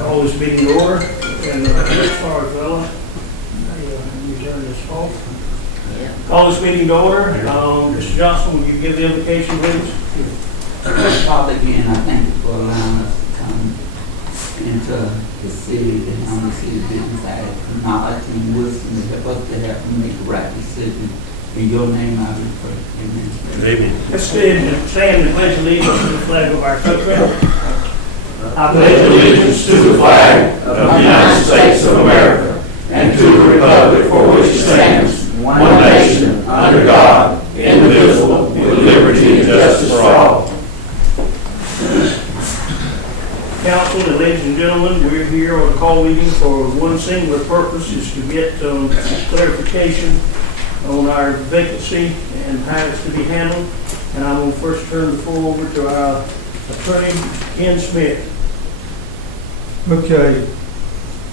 Call this meeting to order, and as far as fella, you turn this off. Call this meeting to order. Mr. Johnson, will you give the invocation, please? Father, again, I thank you for allowing us to come into the city, the Hamlin City Business Act, knowledge and wisdom to help us to have to make the right decision. In your name, I will pray. Amen. Amen. Let's stand and pledge allegiance to the flag of our country. I pledge allegiance to the flag of the United States of America and to the republic for which it stands, one nation, under God, indivisible, with liberty and justice for all. Council and ladies and gentlemen, we're here on a call meeting for one singular purpose, is to get clarification on our vacancy and how it's to be handled. And I'm going to first turn the floor over to our attorney, Ken Smith. Okay,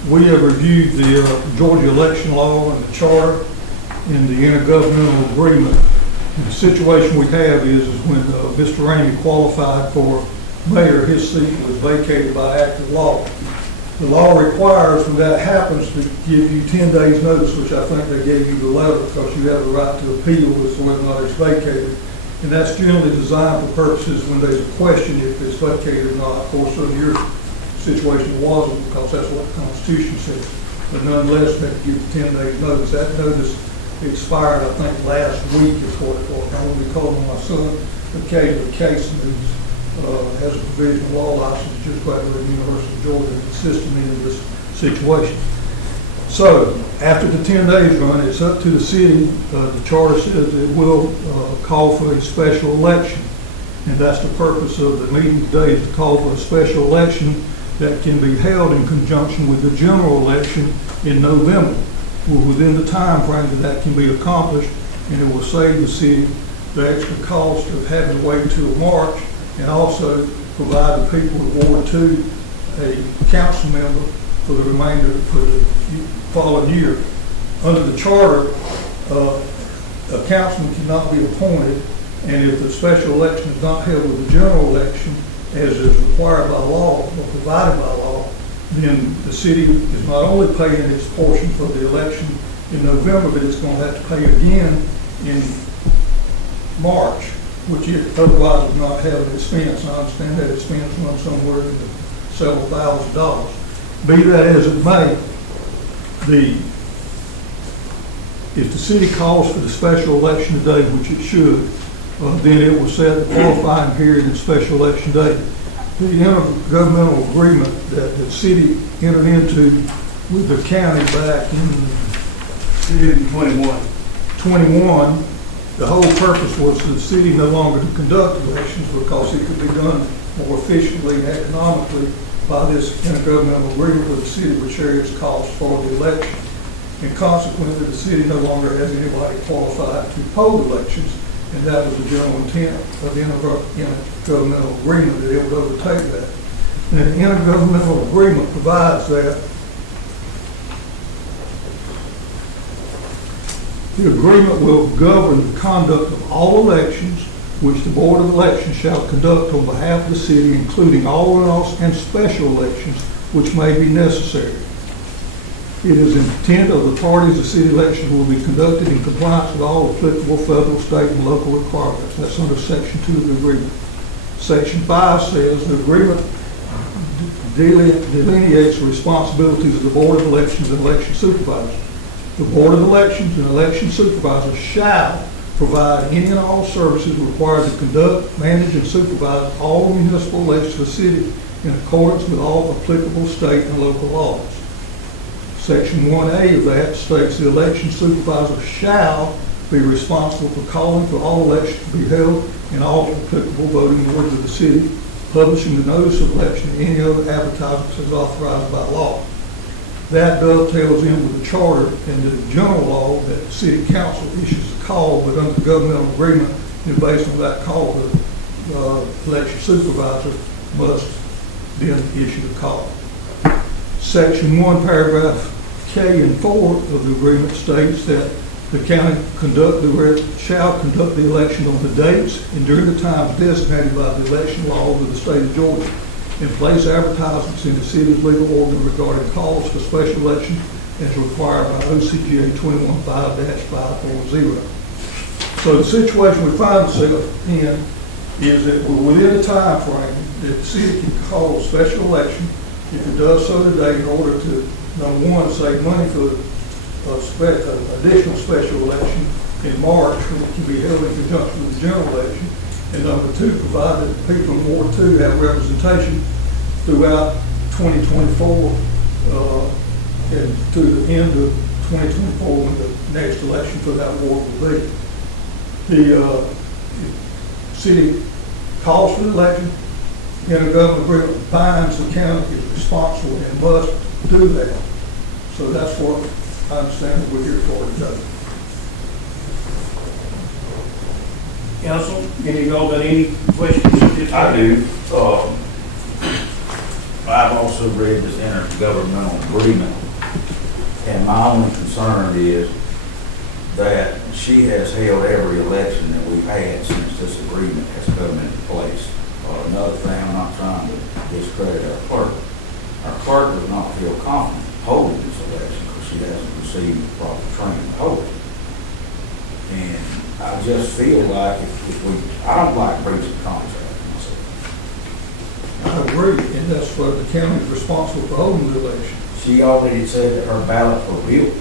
we have reviewed the Georgia election law and the charter and the intergovernmental agreement. And the situation we have is when Mr. Ramey qualified for mayor, his seat was vacated by act of law. The law requires when that happens to give you 10 days notice, which I think they gave you the letter because you have the right to appeal as to whether or not it's vacated. And that's generally designed for purposes when there's a question if it's vacated or not. Of course, in your situation it wasn't because that's what the Constitution says. But nonetheless, they have to give 10 days notice. That notice expired, I think, last week is what it was. I will be calling my son occasionally case and has a provisional law license, just graduated from the University of Georgia, to assist him in this situation. So, after the 10 days run, it's up to the city. The charter says it will call for a special election. And that's the purpose of the meeting today, is to call for a special election that can be held in conjunction with the general election in November. Well, within the time frame that can be accomplished, and it will save the city the extra cost of having to wait until March, and also provide the people of Ward 2 a council member for the remainder for the following year. Under the charter, a councilman cannot be appointed, and if the special election is not held with the general election, as is required by law or provided by law, then the city is not only paying its portion for the election in November, but it's going to have to pay again in March, which it otherwise would not have an expense. I understand that expense runs somewhere in the several $1,000s. Be that as it may, if the city calls for the special election today, which it should, then it will set the qualifying period and special election date. The intergovernmental agreement that the city entered into with the county back in 21, the whole purpose was for the city no longer to conduct elections because it could be done more efficiently and economically by this intergovernmental agreement where the city would share its costs for the election. And consequently, the city no longer has anybody qualified to hold elections, and that was the general intent of the intergovernmental agreement, that it would overtake that. And the intergovernmental agreement provides that the agreement will govern the conduct of all elections, which the Board of Elections shall conduct on behalf of the city, including all runoffs and special elections, which may be necessary. It is the intent of the parties the city elections will be conducted in compliance with all applicable federal, state, and local requirements. That's under Section 2 of the agreement. Section 5 says the agreement delineates the responsibilities of the Board of Elections and election supervisors. The Board of Elections and election supervisors shall provide any and all services required to conduct, manage, and supervise all municipal elections for the city in accordance with all applicable state and local laws. Section 1A of that states the election supervisor shall be responsible for calling for all elections to be held in all applicable voting wards of the city, publishing the notice of election and any other advertisements as authorized by law. That dovetails in with the charter and the general law that the city council issues a call, but under the governmental agreement, and based on that call, the election supervisor must then issue the call. Section 1, paragraph K and 4 of the agreement states that the county shall conduct the election on the dates and during the times designated by the election laws of the state of Georgia. and place advertisements in the city's legal organ regarding calls for special election as required by OCGA 21.5-540. So the situation we find ourselves in is that we're within a time frame that the city can call a special election if it does so today in order to, number one, save money for an additional special election in March when it can be held in conjunction with the general election. And number two, provide that the people in Ward 2 have representation throughout 2024 and to the end of 2024 when the next election for that ward will be. The city calls for the election, intergovernmental agreement binds the county is responsible and must do that. So that's what I understand that we're here for today. Council, any of y'all got any questions at this I time? do. I've also read this intergovernmental agreement, and my only concern is that she has held every election that we've had since this agreement has come into place. Another thing, I'm not trying to discredit our clerk. Our clerk does not feel confident holding this election because she hasn't received proper training to hold it. And I just feel like if we, I don't like breaching contract myself. I agree, and that's why the county is responsible for holding the election. She already said that her ballots were built.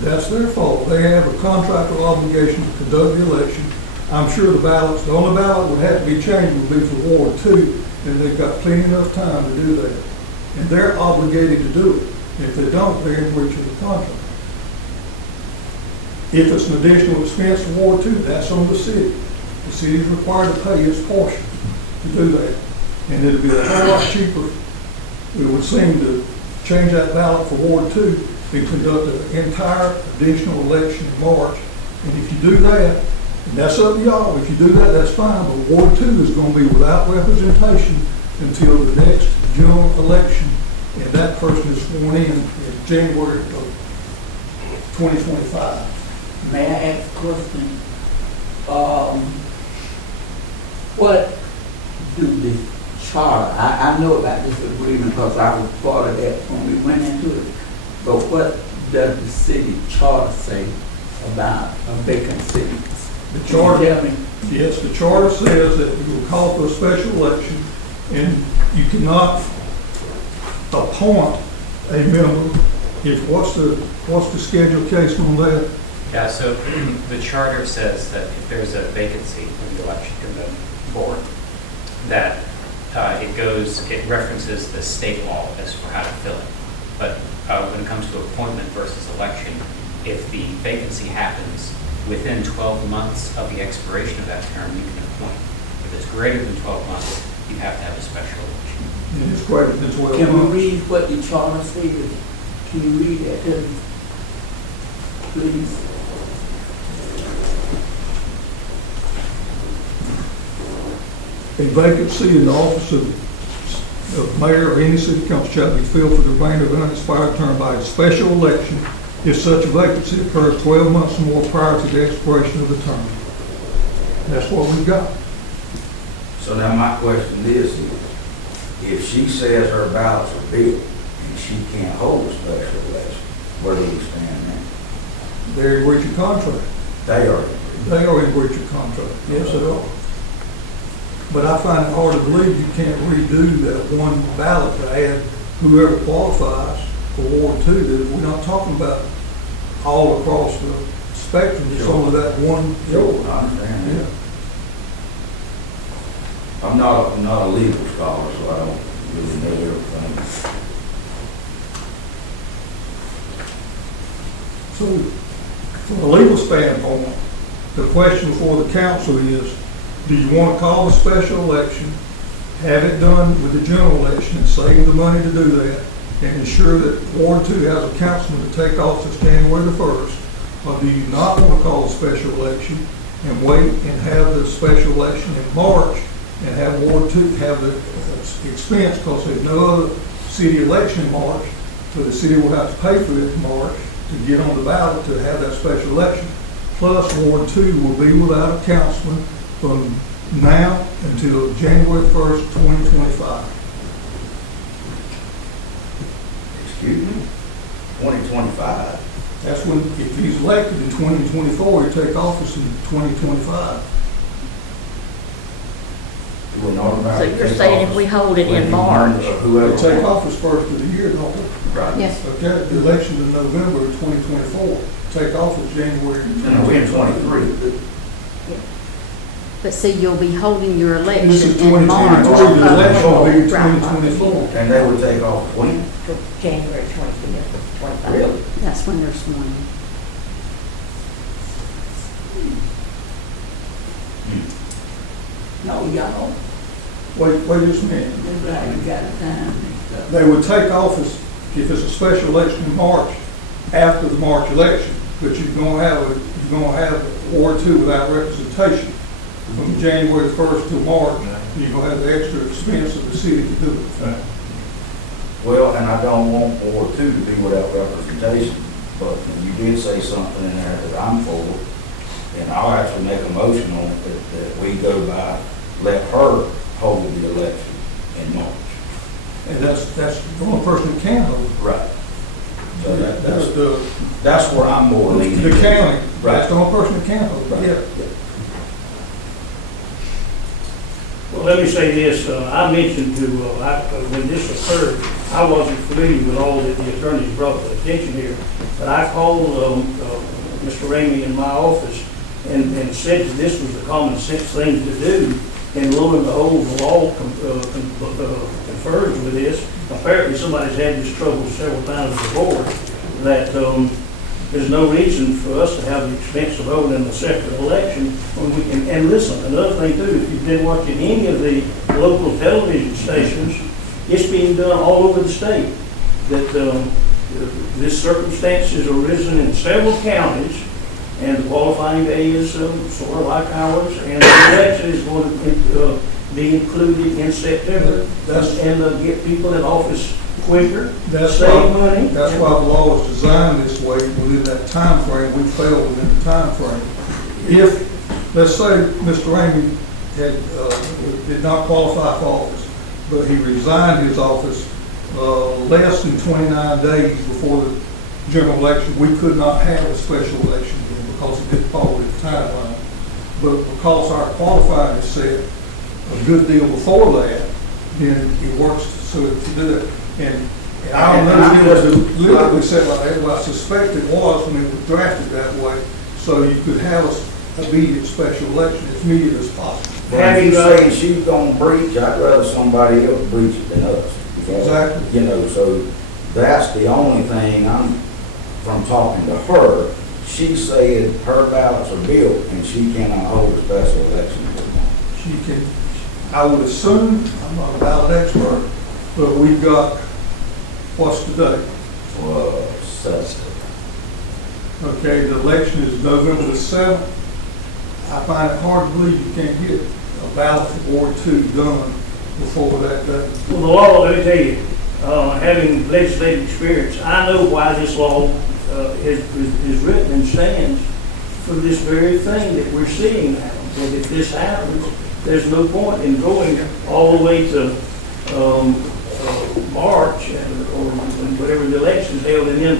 That's their fault. They have a contractual obligation to conduct the election. I'm sure the only ballot would have to be changed would be for Ward 2, and they've got plenty enough time to do that. And they're obligated to do it. If they don't, they're in breach of the contract. If it's an additional expense for Ward 2, that's on the city. The city is required to pay its portion to do that. And it'd be a whole lot cheaper, it would seem, to change that ballot for Ward 2 and conduct an entire additional election in March. And if you do that, and that's up to y'all, if you do that, that's fine, but Ward 2 is going to be without representation until the next general election, and that person is sworn in January of 2025. May I ask a question? What do the charter, I know about this agreement because I was part of that when we went into it, but what does the city charter say about a vacancy? The charter, Tell me. yes, the charter says that you will call for a special election, and you cannot appoint a member. What's the schedule case on that? Yeah, so the charter says that if there's a vacancy in the election, in the board, that it references the state law as for how to fill it. But when it comes to appointment versus election, if the vacancy happens within 12 months of the expiration of that term, you can appoint. If it's greater than 12 months, you have to have a special election. And it's greater than 12 Can we months. read what the charter says? Can you read that to me? Please. A vacancy in the office of mayor or any city council shall be filled for the remainder of an unexpired term by a special election if such a vacancy occurs 12 months or more prior to the expiration of the term. That's what we've got. So now my question is, if she says her ballots are built and she can't hold a special election, where do we stand now? They're in breach of contract. They are. They are in breach of contract. Yes, they are. But I find it hard to believe you can't redo that one ballot to add whoever qualifies for Ward 2. That we're not talking about all across the spectrum. It's only that one. I understand that. I'm not a legal scholar, so I don't really know everything. So, from a legal standpoint, the question before the council is, do you want to call a special election, have it done with the general election and save the money to do that, and ensure that Ward 2 has a councilman to take office January the 1st? Or do you not want to call a special election and wait and have the special election in March and have Ward 2 have the expense because there's no other city election in March, so the city will have to pay for it in March to get on the ballot to have that special election. Plus, Ward 2 will be without a councilman from now until January 1st, 2025. Excuse me? 2025? That's when, if he's elected in 2024, he'll take office in 2025. We're not So about to you're take saying if office we hold it when in he March, runs or They whoever. take office first of the year, don't they? Right. yes, Okay, the election's in November of 2024, take office January. And we're in 23. but see, you'll be holding your election This is in March. 2023, the election will be in Right. 2024. And they would take off when? January 25th, 25th. Really? That's when they're sworn. No, y'all, Wait just a minute. everybody got time and stuff. They would take office, if it's a special election in March, after the March election, but you're gonna have Ward 2 without representation from January 1st to March. You're gonna have the extra expense of the city to do it. Well, and I don't want Ward 2 to be without representation, but you did say something in there that I'm for, and I'll actually make a motion on it that we go by, let her hold the election in March. And that's the only person that can hold it. Right. So That's the that's where I'm more leaning. county, Right. that's the only person that can hold Right. it, yeah. Well, let me say this, I mentioned to, when this occurred, I wasn't familiar with all that the attorneys brought to attention here, but I called Mr. Ramey in my office and said that this was the common sense thing to do, and lo and behold, the law confers with this. Apparently, somebody's had this trouble several times before, that there's no reason for us to have the expense of holding a separate election when we can, and listen, another thing too, if you've been watching any of the local television stations, it's being done all over the state, that this circumstance has arisen in several counties, and the qualifying day is sort of like ours, and the election is going to be included in September, and get people in office quicker, That's save why- money. That's why the law is designed this way, within that time frame. We fell within the time frame. If, let's say, Mr. Ramey did not qualify for office, but he resigned his office less than 29 days before the general election, we could not have a special election then because it didn't follow the timeline. But because our qualifying is set a good deal before that, then it works so to do it. And I don't know if it was literally said like that, but I suspect it was when it was drafted that way, so you could have an immediate special election as immediate as possible. But if you saying she's gonna breach, I'd rather somebody else breach it than us. Exactly. You know, so that's the only thing from talking to her, she said her ballots are built and she cannot hold a special election. She can, I would assume, I'm not a ballot expert, but we've got, what's today? Such. Okay, the election is November the 7th. I find it hard to believe you can't get a ballot for Ward 2 done before that day. Well, the law, let me tell you, having legislative experience, I know why this law is written and stands for this very thing that we're seeing now. That if this happens, there's no point in going all the way to March or whatever the election's held, and then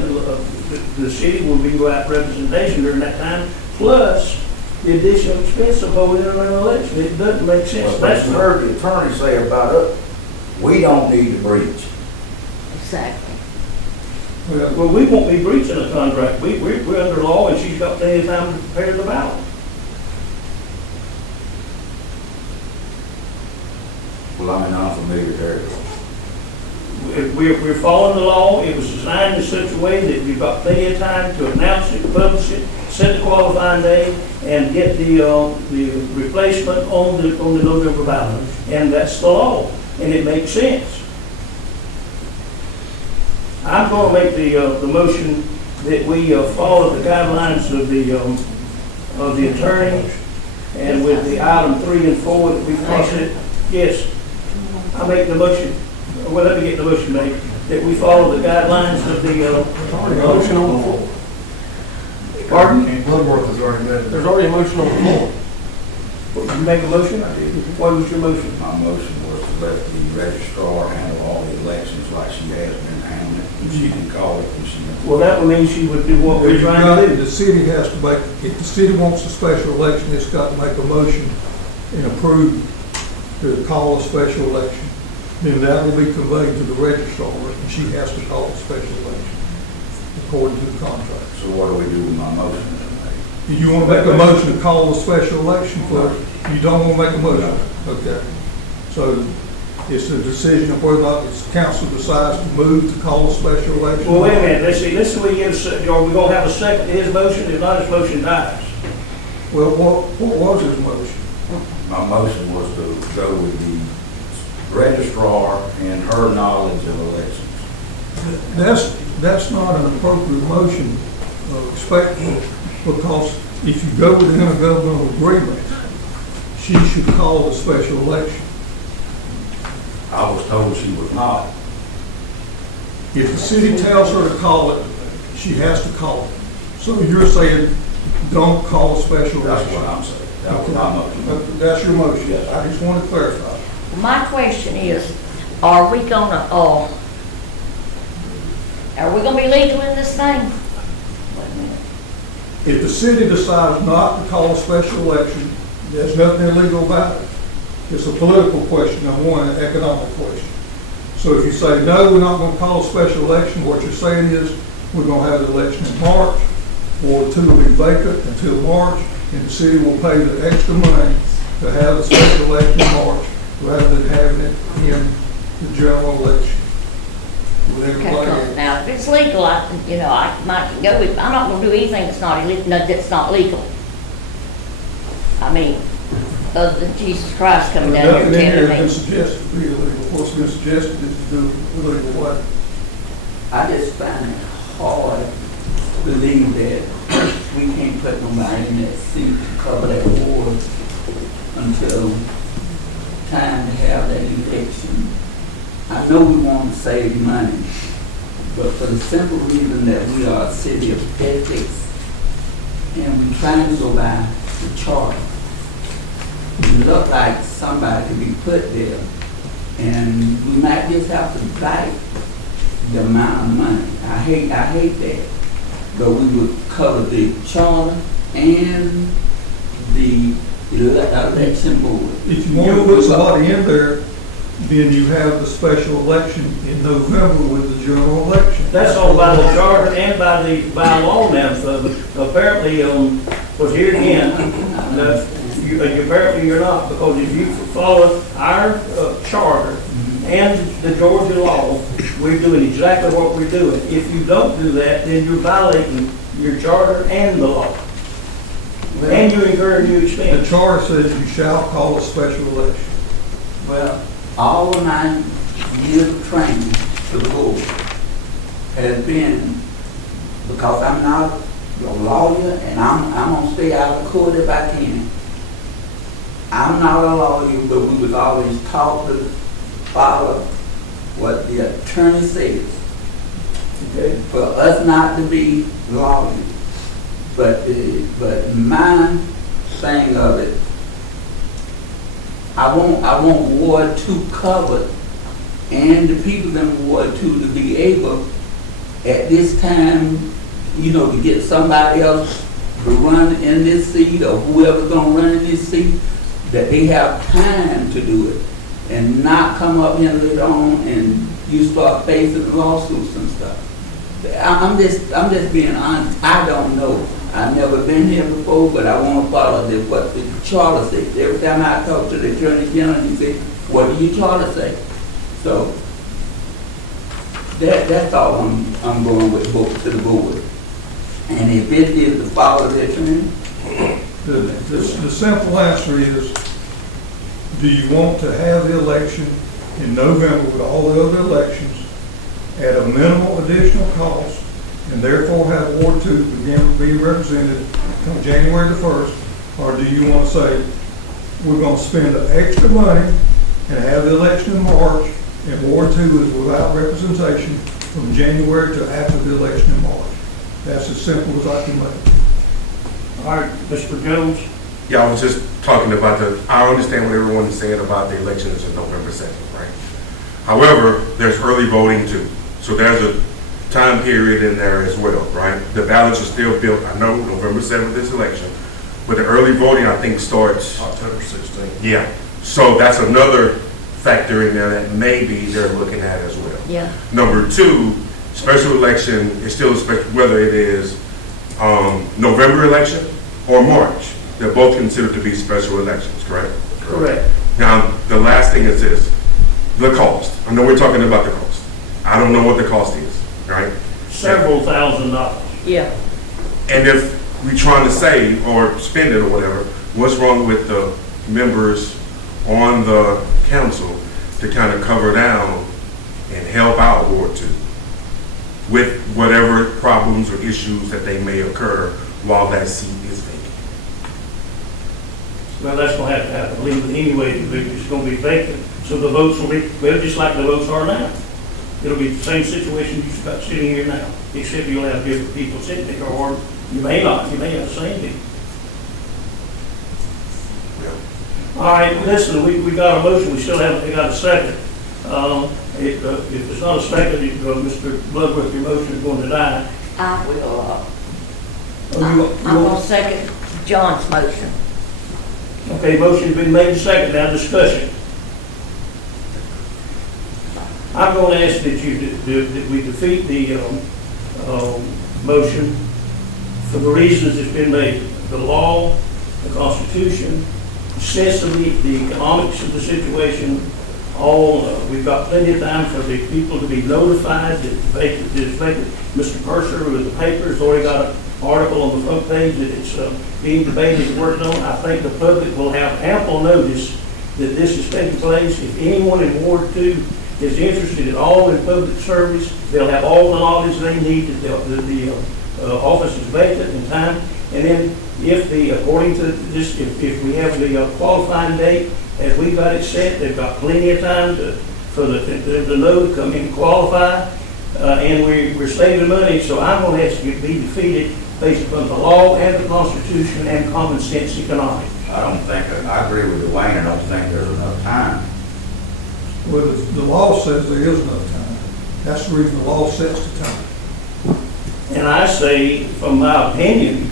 the city will be without representation during that time, plus the additional expense of holding an election. It doesn't make sense. That's what heard the attorney say about us. We don't need to breach. Exactly. Well, we won't be breaching a contract. We're under law, and she's got plenty of time to prepare the ballot. Well, I'm in unfamiliar territory. We're following the law. It was designed in such a way that we've got plenty of time to announce it, publish it, set the qualifying day, and get the replacement on the November ballot. And that's the law, and it makes sense. I'm going to make the motion that we follow the guidelines of the attorney, and with the item 3 and 4 that we crossed it. Yes, I make the motion. Well, let me get the motion made, that we follow the guidelines of the, Motion on the floor. pardon? Bloodworth has already made it. There's already a motion on the floor. You make a motion? What was your motion? My motion was to let the registrar handle all the elections like she has been handling it, and she can call it when she. Well, that would mean she would do what we're trying to do. The city has to make, if the city wants a special election, it's got to make a motion and approve to call a special election. Then that will be conveyed to the registrar, and she has to call a special election according to the contract. So what do we do with my motion tonight? Do you want to make a motion to call a special election for, you don't want to make a motion? Okay. So it's a decision of whether or not the council decides to move to call a special election. Well, wait a minute, let's see, listen, we give, are we gonna have a second to his motion? If not, his motion dies. Well, what was his motion? My motion was to go with the registrar and her knowledge of elections. That's not an appropriate motion, respectful, because if you go with the intergovernmental agreement, she should call a special election. I was told she was not. If the city tells her to call it, she has to call it. So you're saying, don't call a special That's election? what I'm saying. That was my motion. That's your motion. I just want to clarify. My question is, are we gonna be legal in this thing? Wait a minute. If the city decides not to call a special election, there's nothing illegal about it. It's a political question, number one, an economic question. So if you say, no, we're not going to call a special election, what you're saying is, we're going to have the election in March, Ward 2 will be vacant until March, and the city will pay the extra money to have a special election in March, rather than having it in the general election. With Okay, everybody cool. else. Now, if it's legal, I might go with, I'm not gonna do anything that's not illegal, that's not legal. I mean, other than Jesus Christ coming down Nothing in here here telling has me. been suggested to be illegal. What's been suggested is to do it illegal way. I just find it hard to believe that we can't put nobody in that seat to cover that ward until time to have that election. I know we want to save money, but for the simple reason that we are a city of ethics and we trying to go by the charter. It look like somebody could be put there and we might just have to bite the amount of money. I hate that. But we would cover the charter and the election board. If you want to put somebody in there, then you have the special election in November with the general election. That's all by the charter and by law now, so apparently, was here again, apparently you're not, because if you follow our charter and the Georgia law, we're doing exactly what we're doing. If you don't do that, then you're violating your charter and the law. And you incur new The expense. charter says you shall call a special election. Well, all of my years of training to the board has been, because I'm not a lawyer and I'm gonna stay out of court if I can. I'm not a lawyer, but we was always taught to follow what the attorney says. Okay? For us not to be lawyers. But my thing of it, I want Ward 2 covered and the people in Ward 2 to be able at this time, to get somebody else to run in this seat or whoever's gonna run in this seat, that they have time to do it and not come up here later on and you start facing lawsuits and stuff. I'm just being honest. I don't know. I've never been here before, but I want to follow what the charter says. Every time I talk to the attorney general, he says, "What do your charter say?" So that's all I'm going with to the board. And if it is to follow the attorney, The simple answer is, do you want to have the election in November with all the other elections at a minimal additional cost, and therefore have Ward 2 begin to be represented come January the 1st? Or do you want to say, we're going to spend the extra money and have the election in March, and Ward 2 is without representation from January to after the election in March? That's as simple as I can make it. All right, Mr. Jones, Yeah, I was just talking about I understand what everyone is saying about the elections in November 2nd, right? However, there's early voting too. So there's a time period in there as well, right? The ballots are still built. I know November 7th is election, but the early voting, I think, starts October 16th. Yeah, so that's another factor in there that maybe they're looking at as well. Yeah. Number two, special election is still a special, whether it is November election or March. They're both considered to be special elections, correct? Correct. Now, the last thing is this, the cost. I know we're talking about the cost. I don't know what the cost is, right? Several $1,000s. Yeah. And if we're trying to save or spend it or whatever, what's wrong with the members on the council to kind of cover down and help out Ward 2 with whatever problems or issues that they may occur while that seat is vacant? Well, that's gonna have to happen legally anyway, it's gonna be vacant, so the votes will be, well, just like the votes are now. It'll be the same situation you've got sitting here now, except you'll have different people sitting there, or you may not, you may have the same people. All right, listen, we got a motion, we still haven't got a second. If it's not a second, Mr. Bloodworth, your motion is going to die. I will, Oh, I'm gonna second John's motion. Okay, motion's been made and seconded, now discussion. I'm going to ask that that we defeat the motion for the reasons it's been made. The law, the Constitution, sensibly, the economics of the situation, we've got plenty of time for the people to be notified that it's vacant. Mr. Purser with the paper has already got an article on the front page that it's being debated and worked on. I think the public will have ample notice that this is taking place. If anyone in Ward 2 is interested at all in public service, they'll have all the knowledge they need that the office is vacant in time. And then according to this, if we have the qualifying date, as we got it set, they've got plenty of time for the no to come in and qualify. And we're saving money, so I'm going to ask you to be defeated based upon the law and the Constitution and common sense economics. I agree with Dwayne, I don't think there's enough time. Well, the law says there is no time. That's the reason the law sets the time. And I say, from my opinion,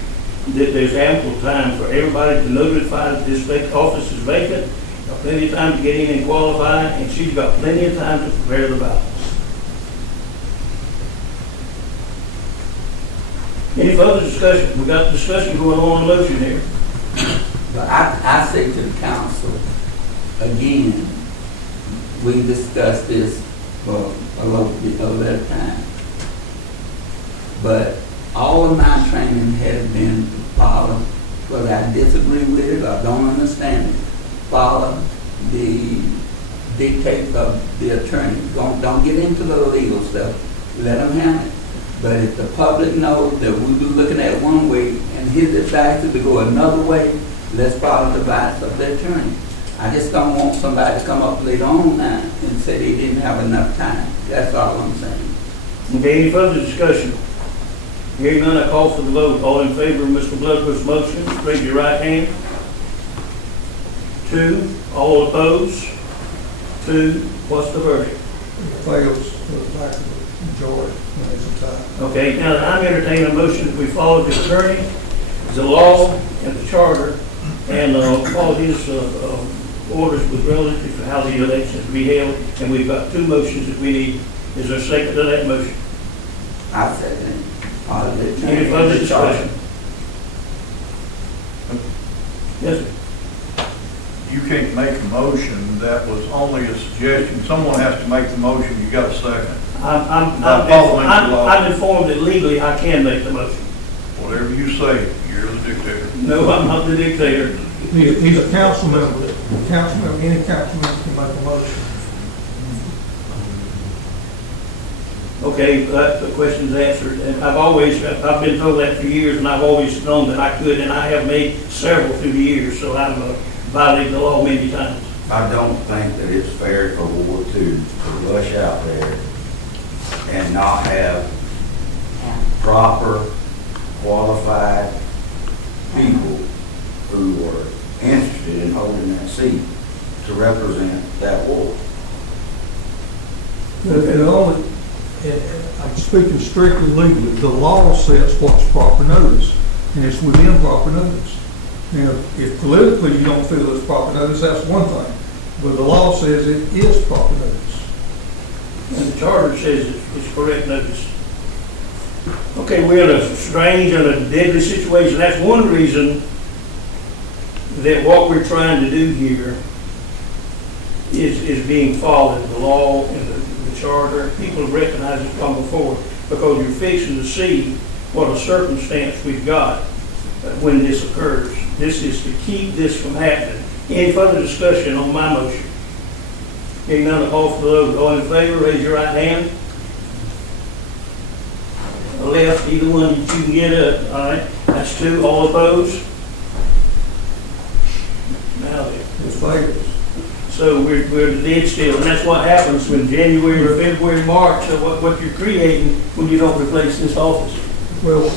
that there's ample time for everybody to notify that this office is vacant, got plenty of time to get in and qualify, and she's got plenty of time to prepare the ballots. Any further discussion? We got discussion going on the motion here. But I say to the council, again, we discussed this for a little bit of that time. But all of my training has been to follow, whether I disagree with it or don't understand it, follow the dictates of the attorney. Don't get into the legal stuff. Let them handle it. But if the public knows that we be looking at one way and his advice is to go another way, let's follow the advice of the attorney. I just don't want somebody to come up later on now and say they didn't have enough time. That's all I'm saying. Okay, any further discussion? Hearing none, I call for the vote. All in favor of Mr. Bloodworth's motion, raise your right hand. 2, all opposed. 2, what's the verdict? It fails to the back of the majority when there's a tie. Okay, now I'm entertaining a motion that we follow the attorney, the law, and the charter, and follow his orders with relative to how the election is to be held. And we've got 2 motions that we need. Is there a second to that motion? I said it. Follow the attorney Any further and the charter. discussion? Yes, sir. You can't make a motion, that was only a suggestion. Someone has to make the motion, you got a second. I'm informed that legally I can make the motion. Whatever you say, you're the dictator. No, I'm not the dictator. He's a council member. Any council member can make a motion. Okay, the question's answered. And I've been told that for years, and I've always known that I could, and I have made several through the years, so I've violated the law many times. I don't think that it's fair for Ward 2 to rush out there and not have proper, qualified people who were interested in holding that seat to represent that ward. The only, I'm speaking strictly legally, the law says what's proper notice, and it's within proper notice. Now, if politically you don't feel it's proper notice, that's one thing, but the law says it is proper notice. And the charter says it's correct notice. Okay, we're in a strange and a deadly situation. That's one reason that what we're trying to do here is being followed. The law and the charter, people have recognized it from before, because you're fixing to see what a circumstance we've got when this occurs. This is to keep this from happening. Any further discussion on my motion? Hearing none, I'll call for the vote. All in favor, raise your right hand. Left, either one that you can get up. All right, that's two. All opposed? Now then. It fails. So we're dead still, and that's what happens when January, February, March, what you're creating when you don't replace this office. Well,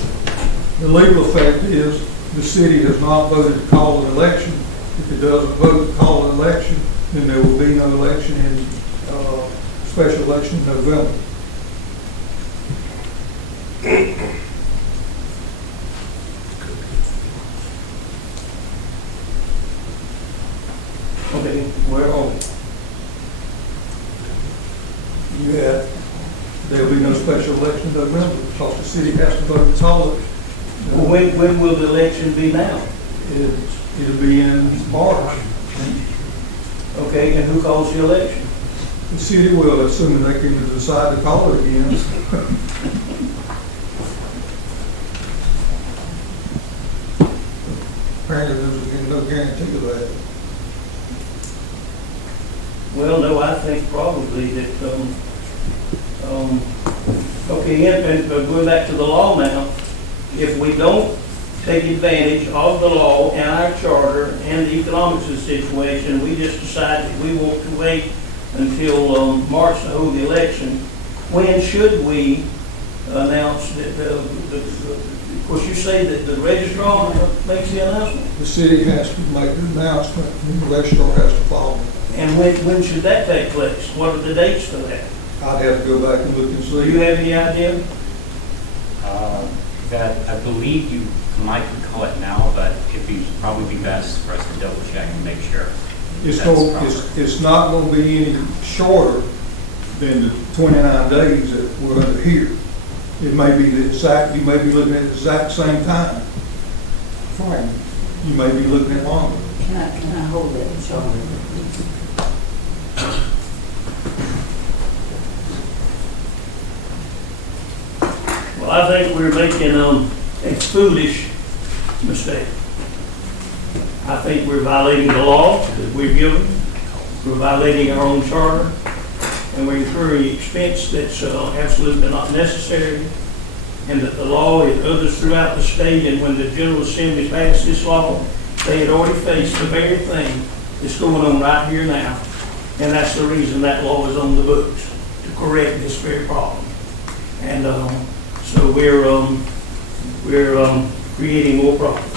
the legal effect is the city has not voted to call an election. If it doesn't vote to call an election, then there will be no election in special election in November. Okay, where are we? There'll be no special election in November because the city has to vote to call it. Well, when will the election be now? It'll be in March. Okay, and who calls the election? The city will, assuming they can decide to call it again. Apparently, there's no guarantee of that. Well, no, I think probably that, okay, and going back to the law now, if we don't take advantage of the law and our charter and the economics of the situation, we just decide that we want to wait until March to hold the election, when should we announce that, of course, you say that the registrar makes the announcement? The city has to make the announcement, and the registrar has to follow. And when should that take place? What are the dates for that? I'd have to go back and look and Do you see. have any idea? That I believe you might call it now, but it'd probably be best for us to double check and make sure. It's not going to be any shorter than the 29 days that we're under here. It may be the exact, you may be looking at the exact same time frame. You may be looking at longer. Can I hold that charter? Well, I think we're making a foolish mistake. I think we're violating the law that we're given. We're violating our own charter, and we're incurring expense that's absolutely not necessary. And that the law and others throughout the state, and when the General Assembly passed this law, they had already faced the very thing that's going on right here now. And that's the reason that law is on the books, to correct this very problem. And so we're creating more problems.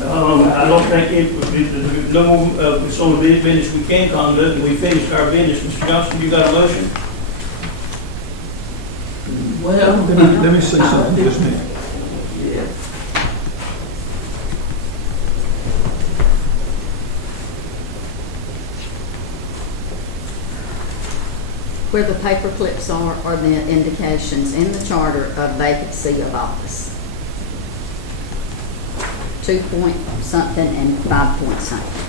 I don't think it's on the business we can conduct, and we finished our business. Mr. Johnson, you got a motion? Well, Let me say something just a minute. yeah. Where the paper clips are the indications in the charter of vacancy of office. 2 point something and 5 point something.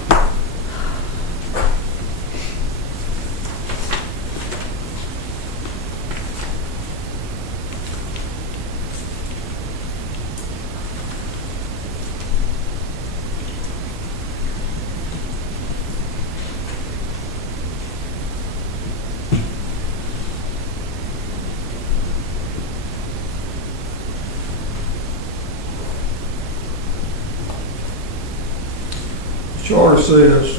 Charter says,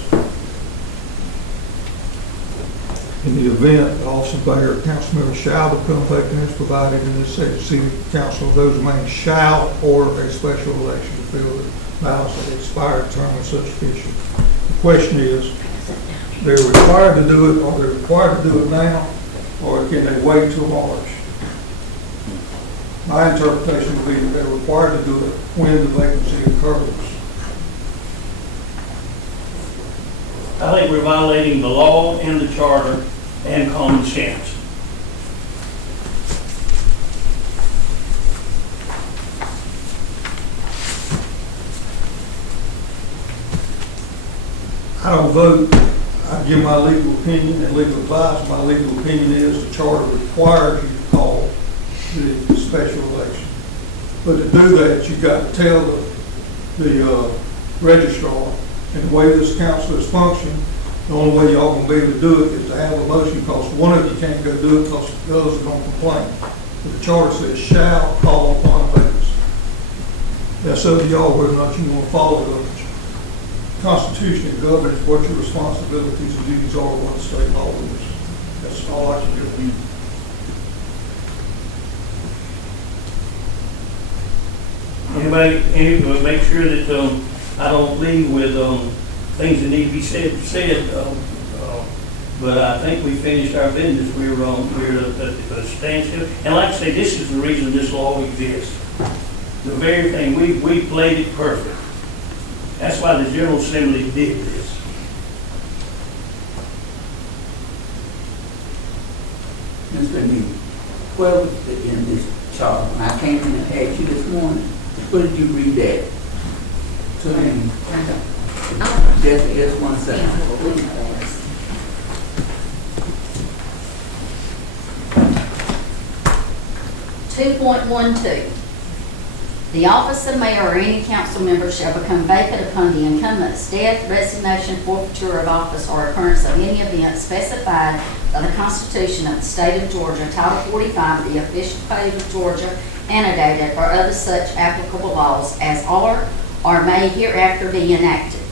in the event, the office of mayor or council member shall become vacant as provided in this section. City council of those remaining shall order a special election to fill the balance of the expired term of such official. The question is, they're required to do it, or they're required to do it now, or can they wait till March? My interpretation would be that they're required to do it when the vacancy occurs. I think we're violating the law and the charter and common sense. I don't vote, I give my legal opinion and legal advice. My legal opinion is the charter requires you to call the special election. But to do that, you've got to tell the registrar, and the way this council is functioning, the only way y'all gonna be able to do it is to have a motion, because one of you can't go do it because the others are gonna complain. But the charter says shall call upon vacancy. That's up to y'all whether or not you wanna follow the Constitution and governs what your responsibilities and duties are when the state law is. That's all I can do. Anybody make sure that I don't leave with things that need to be said. But I think we finished our business. We're at a standstill. And like I say, this is the reason this law exists. The very thing, we played it perfect. That's why the General Assembly did this. Mr. Lee, where was it in this chart? When I came in and asked you this morning, where did you read that? To me. Just 1 second. 2.12. The office of mayor or any council member shall become vacant upon the incumbent's death, resignation, forfeiture of office, or occurrence of any event specified by the Constitution of the State of Georgia, Title 45, the Official Code of Georgia, annotated, or other such applicable laws as are or may hereafter be enacted.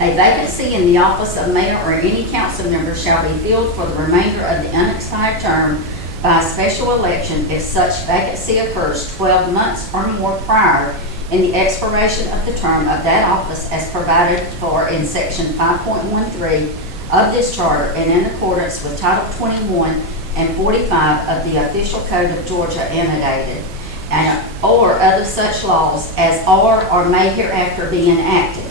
A vacancy in the office of mayor or any council member shall be filled for the remainder of the unexpired term by a special election if such vacancy occurs 12 months or more prior in the expiration of the term of that office as provided for in Section 5.13 of this charter and in accordance with Title 21 and 45 of the Official Code of Georgia annotated, and or other such laws as are or may hereafter be enacted.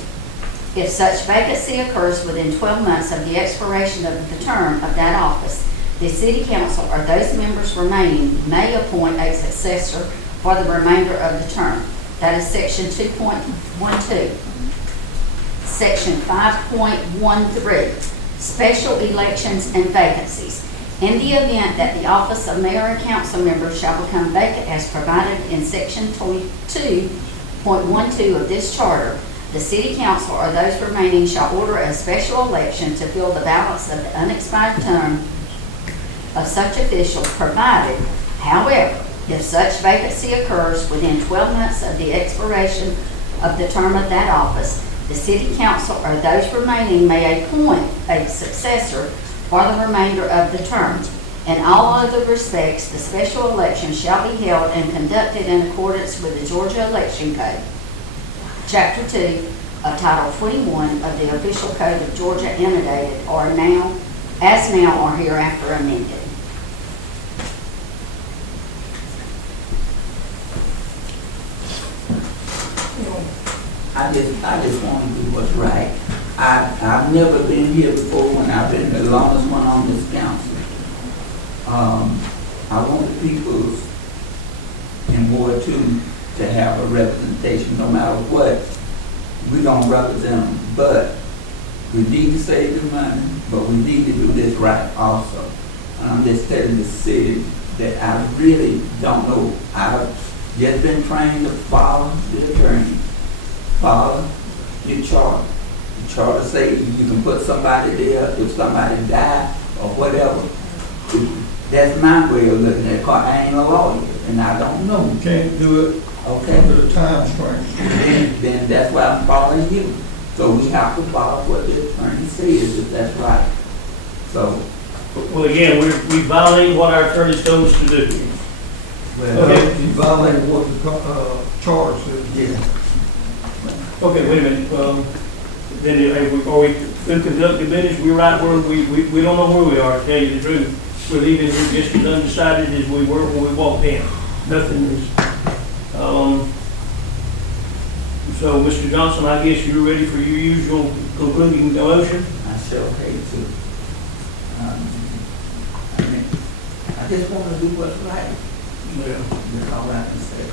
If such vacancy occurs within 12 months of the expiration of the term of that office, the city council or those members remaining may appoint a successor for the remainder of the term. That is Section 2.12. Section 5.13, special elections and vacancies. In the event that the office of mayor and council member shall become vacant as provided in Section 22.12 of this charter, the city council or those remaining shall order a special election to fill the balance of the unexpired term of such official, provided, however, if such vacancy occurs within 12 months of the expiration of the term of that office, the city council or those remaining may appoint a successor for the remainder of the term. In all other respects, the special election shall be held and conducted in accordance with the Georgia Election Code, Chapter 2 of Title 21 of the Official Code of Georgia annotated, or now, as now or hereafter amended. I just want to do what's right. I've never been here before when I've been the longest one on this council. I want the people in Ward 2 to have a representation no matter what. We don't represent them, but we need to save the money, but we need to do this right also. And I'm just telling the city that I really don't know. I've just been trained to follow the attorney, follow your charter. The charter say you can put somebody there if somebody died or whatever. That's my way of looking at it, 'cause I ain't a lawyer and I don't know. You can't do it Okay? under the time frame. Then that's why I'm following you. So we have to follow what the attorney says, if that's right. So Well, again, we violate what our attorneys told us to do. Well, Okay. You violated what the charter says. yeah, Okay, wait a minute, then, are we through conducting business, we're right where, we don't know where we are, to tell you the truth. We're leaving here just as undecided as we were when we walked in. Nothing is, so, Mr. Johnson, I guess you're ready for your usual concluding motion? I sure hate to. I mean, I just want to do what's right. Yeah. That's all I can say.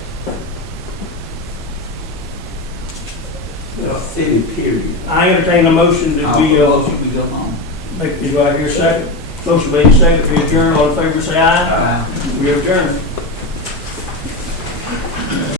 Yeah. The city, period. I entertain a motion that we, We go home. make, do I hear a second? Motion made second, we adjourn, all in favor say aye. We adjourn.